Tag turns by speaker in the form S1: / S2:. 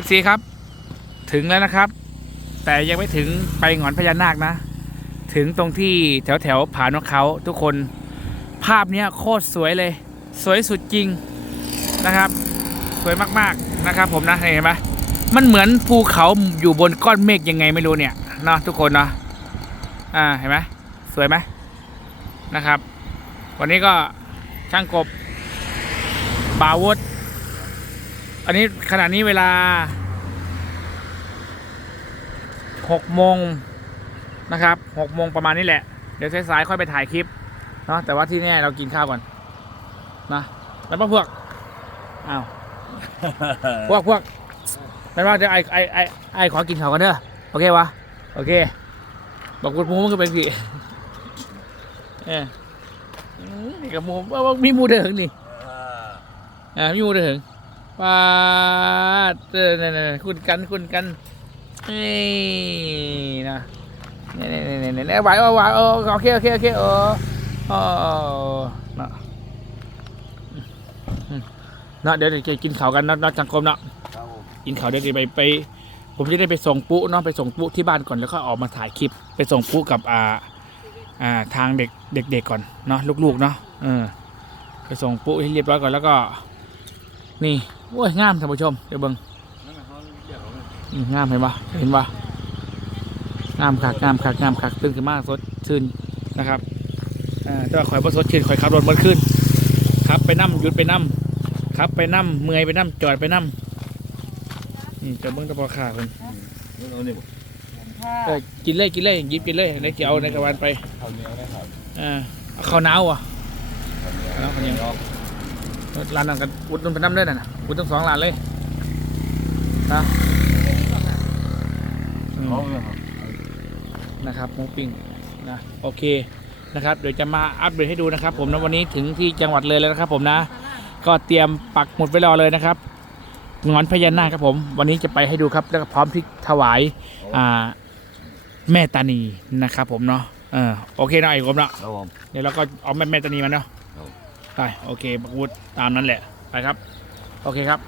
S1: FC ครับ ถึงแล้วนะครับ แต่ยังไม่ถึงไปหงอนพญานาคนะ ถึงตรงที่แถวแถวผานกเขาทุกคนภาพเนี้ยโคตรสวยเลย สวยสุดจริงนะครับ สวยมากๆนะครับ ผมนะเห็นไหมมันเหมือนภูเขาอยู่บนก้อนเมฆยังไงไม่รู้เนี่ยเนาะทุกคนเนาะอ่าเห็นไหมสวยไหมนะครับ วันนี้ก็ช่างกบ บาวุธ อันนี้ขณะนี้เวลาหกโมงนะครับหกโมงประมาณนี้แหละ เดี๋ยวสายๆค่อยไปถ่ายคลิปเนาะแต่ว่าที่นี่เรากินข้าวก่อนนะแล้วพวกอ้าวพวกพวกนั่นว่าเดี๋ยวไอไอไอไอขอกินข้าวกันเด้อโอเควะโอเค บอกคุณมูมันก็เป็นพี่เอออืมนี่กับมูว่าว่ามีหมูเดิงนี่อ่ามีหมูเดิง ป้าดเออเนี่ยเนี่ยคุณกันคุณกันเอ้ยนะเนี่ยเนี่ยเนี่ยเนี่ยเนี่ยไหวไหวไหวเออโอเคโอเคโอเคเออเออเนาะอืมเนาะเดี๋ยวเดี๋ยวจะกินข้าวกันเนาะเนาะสังคมเนาะ
S2: ครับผม
S1: กินข้าวเดี๋ยวจะไปไป ผมจะได้ไปส่งปุ๊เนาะไปส่งปุ๊ที่บ้านก่อนแล้วก็ออกมาถ่ายคลิป ไปส่งปุ๊กับอ่าอ่าทางเด็กเด็กๆก่อนเนาะลูกๆเนาะเออไปส่งปุ๊ให้เรียบร้อยก่อนแล้วก็ นี่โอ้ยงามท่านผู้ชมเดี๋ยวเบิ่ง
S2: นั่นน่ะเขาเรียกเขาไง
S1: อืมงามเห็นปะเห็นปะงามคักงามคักงามคักตื่นขึ้นมาสดชื่นนะครับอ่าแต่ว่าข่อยบ่สดชื่นข่อยขับรถบนขึ้นขับไปนั่หยุดไปนั่ขับไปนั่เมื่อยไปนั่จอดไปนั่นี่จะเบิ่งตะปอขาเพิ่น
S2: นี่เอาเนี่ย
S1: เออกินเลยกินเลยหยิบกินเลยในเกี่ยวในกระวานไป
S2: ข้าวเหนียวนะครับ
S1: อ่าเอาข้าวหนาวอะ
S2: ข้าวเหนียว
S1: ข้าวเหนียว ร้านนั้นกันอุดหนุนไปน้ำด้วยน่ะนะอุดทั้งสองร้านเลยนะอืม
S2: เขาเนี่ยครับ
S1: นะครับหมูปิ้งนะโอเคนะครับ เดี๋ยวจะมาอัปเดตให้ดูนะครับ ผมนะวันนี้ถึงที่จังหวัดเลยแล้วนะครับ ผมนะ ก็เตรียมปักหมุดไว้รอเลยนะครับงอนพญานาคครับผม วันนี้จะไปให้ดูครับ แล้วก็พร้อมที่ถวายอ่าแม่ตานีนะครับ ผมเนาะเออโอเคนะไอ้ผมเนาะ
S2: ครับผม
S1: เดี๋ยวเราก็เอาแม่แม่ตานีมาเนาะ
S2: ครับ
S1: ไปโอเคบักวุฒตามนั้นแหละ ไปครับ โอเคครับ